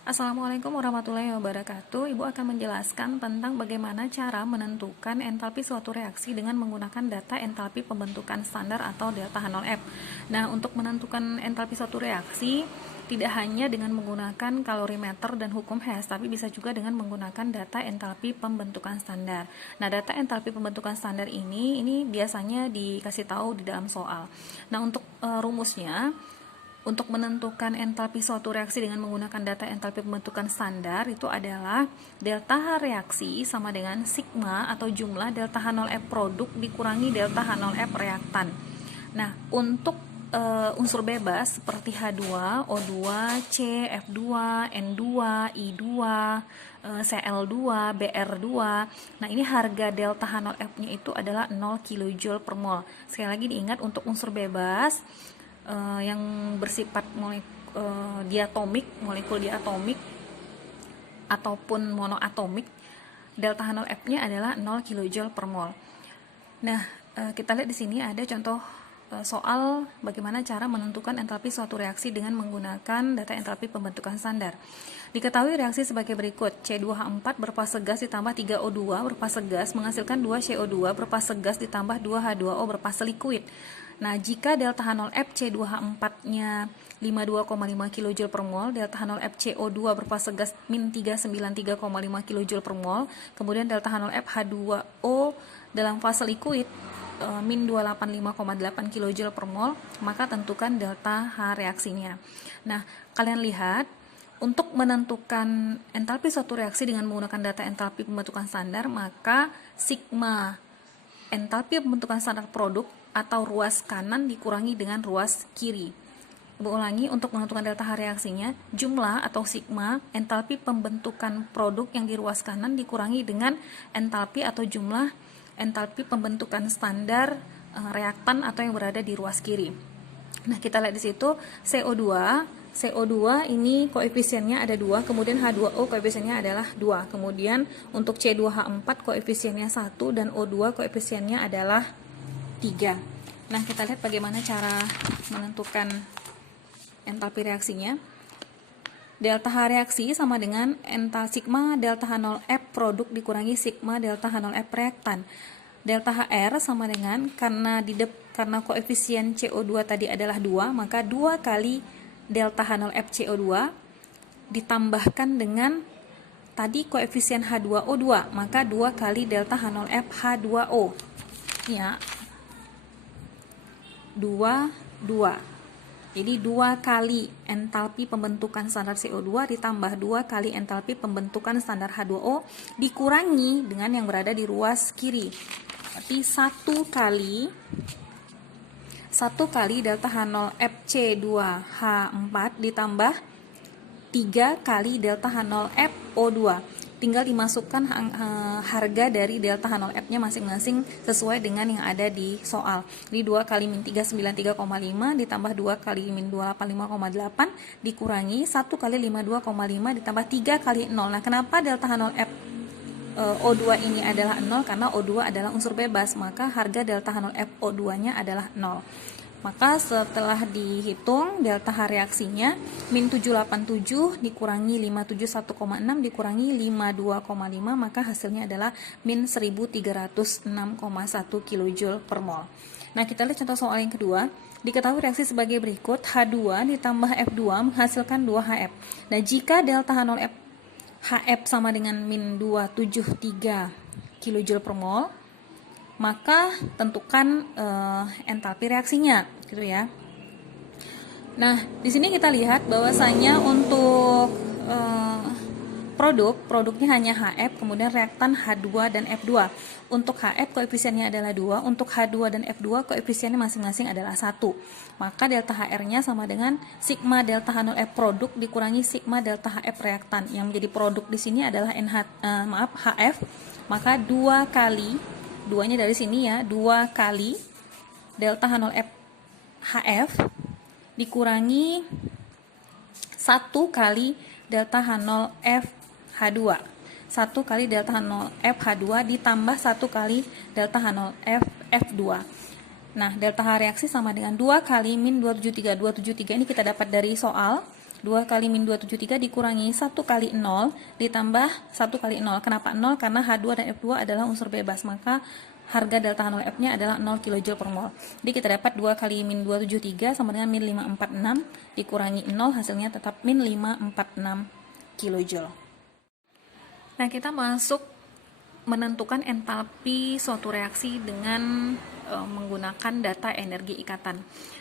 Assalamualaikum warahmatullahi wabarakatuh. Ibu akan menjelaskan tentang bagaimana cara menentukan entalpi suatu reaksi dengan menggunakan data entalpi pembentukan standar atau delta H0F. Nah, untuk menentukan entalpi suatu reaksi tidak hanya dengan menggunakan kalorimeter dan hukum Hess, tapi bisa juga dengan menggunakan data entalpi pembentukan standar. Nah, data entalpi pembentukan standar ini biasanya dikasih tahu di dalam soal. Nah, untuk rumusnya, untuk menentukan entalpi suatu reaksi dengan menggunakan data entalpi pembentukan standar itu adalah delta H reaksi sama dengan sigma atau jumlah delta H0F produk dikurangi delta H0F reaktan. Nah, untuk unsur bebas seperti H2, O2, C, F2, N2, I2, Cl2, Br2. Nah, ini harga delta H0F-nya itu adalah 0 kJ per mol. Sekali lagi diingat, untuk unsur bebas yang bersifat diatomik, molekul diatomik ataupun monoatomik, delta H0F-nya adalah 0 kJ per mol. Nah, kita lihat di sini ada contoh soal bagaimana cara menentukan entalpi suatu reaksi dengan menggunakan data entalpi pembentukan standar. Diketahui reaksi sebagai berikut: C2H4 berfase gas ditambah 3O2 berfase gas menghasilkan 2CO2 berfase gas ditambah 2H2O berfase liquid. Nah, jika delta H0F C2H4-nya 52,5 kJ per mol, delta H0F CO2 berfase gas min 393,5 kJ per mol, kemudian delta H0F H2O dalam fase liquid min 285,8 kJ per mol, maka tentukan delta H reaksinya. Nah, kalian lihat, untuk menentukan entalpi suatu reaksi dengan menggunakan data entalpi pembentukan standar, maka sigma entalpi pembentukan standar produk atau ruas kanan dikurangi dengan ruas kiri. Ibu ulangi, untuk menentukan delta H reaksinya, jumlah atau sigma entalpi pembentukan produk yang di ruas kanan dikurangi dengan entalpi atau jumlah entalpi pembentukan standar reaktan atau yang berada di ruas kiri. Nah, kita lihat di situ CO2 ini koefisiennya ada 2, kemudian H2O koefisiennya adalah 2. Kemudian untuk C2H4 koefisiennya 1 dan O2 koefisiennya adalah 3. Nah, kita lihat bagaimana cara menentukan entalpi reaksinya. Delta H reaksi sama dengan sigma delta H0F produk dikurangi sigma delta H0F reaktan. Delta HR sama dengan, karena koefisien CO2 tadi adalah 2, maka 2 kali delta H0F CO2 ditambahkan dengan tadi koefisien H2O2, maka 2 kali delta H0F H2O. Ya. 2. Jadi 2 kali entalpi pembentukan standar CO2 ditambah 2 kali entalpi pembentukan standar H2O dikurangi dengan yang berada di ruas kiri. Berarti 1 kali delta H0F C2H4 ditambah 3 kali delta H0F O2. Tinggal dimasukkan harga dari delta H0F-nya masing-masing sesuai dengan yang ada di soal. Jadi 2 kali min 393,5 ditambah 2 kali min 285,8 dikurangi 1 kali 52,5 ditambah 3 kali 0. Nah, kenapa delta H0F O2 ini adalah 0? Karena O2 adalah unsur bebas, maka harga delta H0F O2-nya adalah 0. Maka setelah dihitung delta H reaksinya min 787 dikurangi 571,6 dikurangi 52,5, maka hasilnya adalah min 1306,1 kJ per mol. Nah, kita lihat contoh soal yang kedua. Diketahui reaksi sebagai berikut: H2 ditambah F2 menghasilkan 2HF. Nah, jika delta H0F HF sama dengan min 273 kJ per mol, maka tentukan entalpi reaksinya, gitu ya. Nah, di sini kita lihat bahwasanya untuk produknya hanya HF, kemudian reaktan H2 dan F2. Untuk HF koefisiennya adalah 2, untuk H2 dan F2 koefisiennya masing-masing adalah 1. Maka delta HR-nya sama dengan sigma delta H0F produk dikurangi sigma delta HF reaktan. Yang menjadi produk di sini adalah HF, maka 2 kali, 2-nya dari sini ya, 2 kali delta H0F HF dikurangi 1 kali delta H0F H2. 1 kali delta H0F H2 ditambah 1 kali delta H0F F2. Nah, delta H reaksi sama dengan 2 kali min 273. 273 ini kita dapat dari soal. 2 kali min 273 dikurangi 1 kali 0 ditambah 1 kali 0. Kenapa 0? Karena H2 dan F2 adalah unsur bebas, maka harga delta H0F-nya adalah 0 kJ per mol. Jadi kita dapat 2 kali min 273 sama dengan min 546 dikurangi 0, hasilnya tetap min 546 kJ. Nah, kita masuk menentukan entalpi suatu reaksi dengan menggunakan data energi ikatan.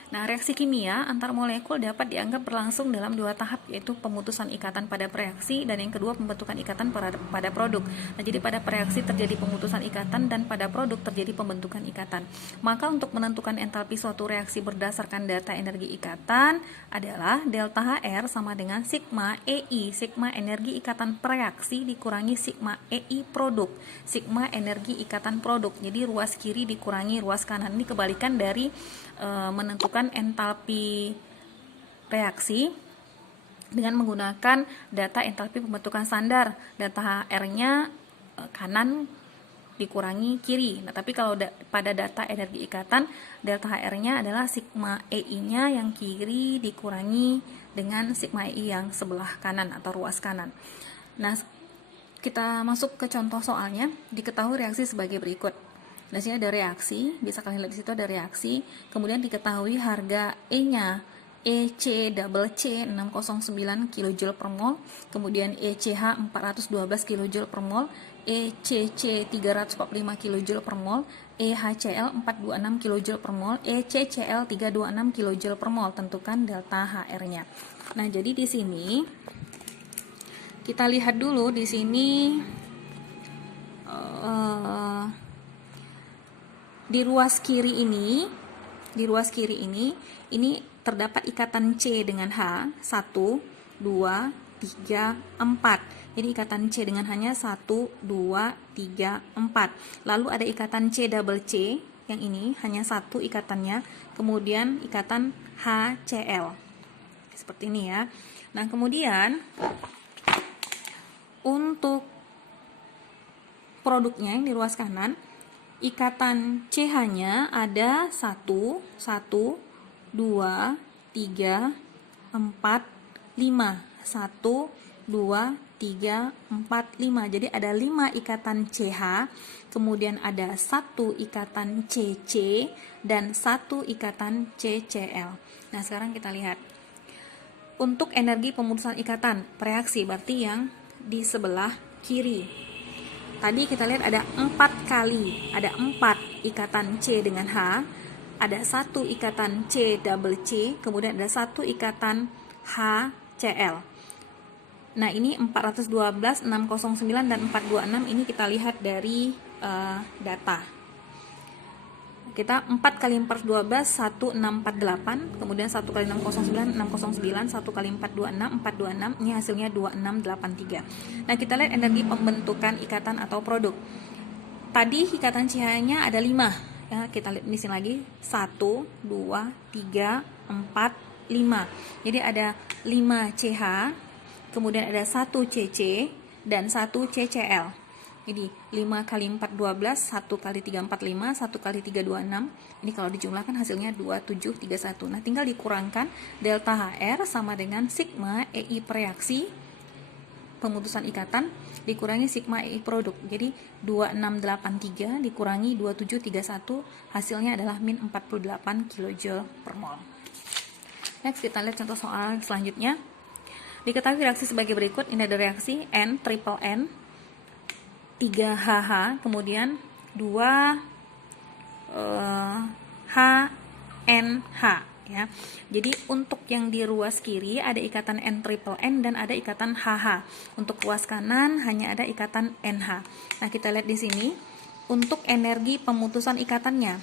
Nah, reaksi kimia antar molekul dapat dianggap berlangsung dalam dua tahap, yaitu pemutusan ikatan pada reaksi dan yang kedua pembentukan ikatan pada produk. Nah, jadi pada reaksi terjadi pemutusan ikatan dan pada produk terjadi pembentukan ikatan. Maka untuk menentukan entalpi suatu reaksi berdasarkan data energi ikatan adalah delta HR sama dengan sigma EI, sigma energi ikatan reaksi dikurangi sigma EI produk, sigma energi ikatan produk. Jadi ruas kiri dikurangi ruas kanan. Ini kebalikan dari menentukan entalpi reaksi dengan menggunakan data entalpi pembentukan standar. Data HR-nya kanan dikurangi kiri. Nah, tapi kalau pada data energi ikatan, delta HR-nya adalah sigma EI-nya yang kiri dikurangi dengan sigma EI yang sebelah kanan atau ruas kanan. Nah, kita masuk ke contoh soalnya. Diketahui reaksi sebagai berikut. Di sini ada reaksi, bisa kalian lihat di situ ada reaksi. Kemudian diketahui harga E-nya, EC double C 609 kJ per mol, kemudian ECH 412 kJ per mol, ECC 345 kJ per mol, EHCl 426 kJ per mol, ECCl 326 kJ per mol. Tentukan delta HR-nya. Nah, jadi di sini kita lihat dulu di sini di ruas kiri ini ini terdapat ikatan C dengan H 1 2 3 4. Jadi ikatan C dengan hanya 1 2 3 4. Lalu ada ikatan C double C yang ini hanya satu ikatannya, kemudian ikatan HCl. Seperti ini ya. Nah, kemudian untuk produknya yang di ruas kanan, ikatan CH-nya ada 1, 2, 3, 4, 5. 1, 2, 3, 4, 5. Jadi ada 5 ikatan CH, kemudian ada 1 ikatan CC, dan 1 ikatan CCl. Nah, sekarang kita lihat. Untuk energi pemutusan ikatan, reaksi berarti yang di sebelah kiri. Tadi kita lihat ada 4 kali, ada 4 ikatan C dengan H, ada 1 ikatan C double C, kemudian ada 1 ikatan HCl. Nah, ini 412, 609, dan 426 ini kita lihat dari data. Kita 4 kali 412, 1648, kemudian 1 kali 609, 609, 1 kali 426, 426, ini hasilnya 2683. Nah, kita lihat energi pembentukan ikatan atau produk. Tadi ikatan CH-nya ada 5, ya, kita lihat di sini lagi, 1, 2, 3, 4, 5. Jadi ada 5 CH, kemudian ada 1 CC, dan 1 CCl. Jadi 5 kali 4 12, 1 kali 3 45, 1 kali 3 26. Ini kalau dijumlahkan hasilnya 2731. Nah, tinggal dikurangkan delta HR sama dengan sigma EI reaksi pemutusan ikatan dikurangi sigma EI produk. Jadi 2683 dikurangi 2731, hasilnya adalah min 48 kJ per mol. Next, kita lihat contoh soal selanjutnya. Diketahui reaksi sebagai berikut. Ini ada reaksi N triple N 3HH, kemudian 2 HNH, ya. Jadi untuk yang di ruas kiri ada ikatan N triple N dan ada ikatan HH. Untuk ruas kanan hanya ada ikatan NH. Nah, kita lihat di sini untuk energi pemutusan ikatannya.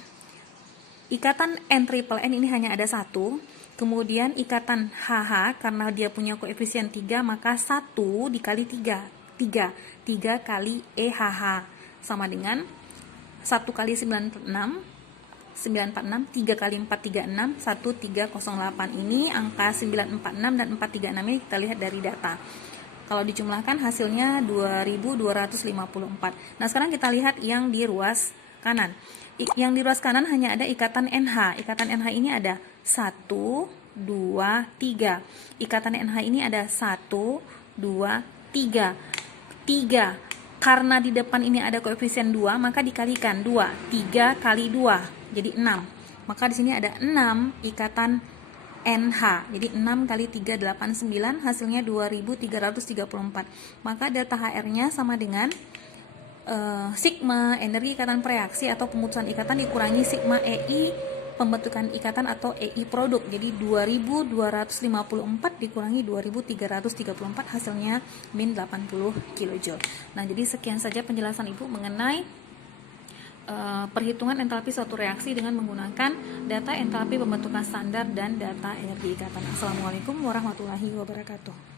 Ikatan N triple N ini hanya ada 1. Kemudian ikatan HH karena dia punya koefisien 3, maka 1 dikali 3 kali EHH sama dengan 1 kali 946, 3 kali 436, 1308. Ini angka 946 dan 436 ini kita lihat dari data. Kalau dijumlahkan hasilnya 2254. Nah, sekarang kita lihat yang di ruas kanan. Yang di ruas kanan hanya ada ikatan NH. Ikatan NH ini ada 1, 2, 3. Ikatan NH ini ada 1, 2, 3. 3. Karena di depan ini ada koefisien 2, maka dikalikan 2. 3 kali 2, jadi 6. Maka di sini ada 6 ikatan NH. Jadi 6 kali 3, 89, hasilnya 2334. Maka delta HR-nya sama dengan sigma energi ikatan reaksi atau pemutusan ikatan dikurangi sigma EI pembentukan ikatan atau EI produk. Jadi 2254 dikurangi 2334, hasilnya min 80 kJ. Nah, jadi sekian saja penjelasan Ibu mengenai perhitungan entalpi suatu reaksi dengan menggunakan data entalpi pembentukan standar dan data energi ikatan. Assalamualaikum warahmatullahi wabarakatuh.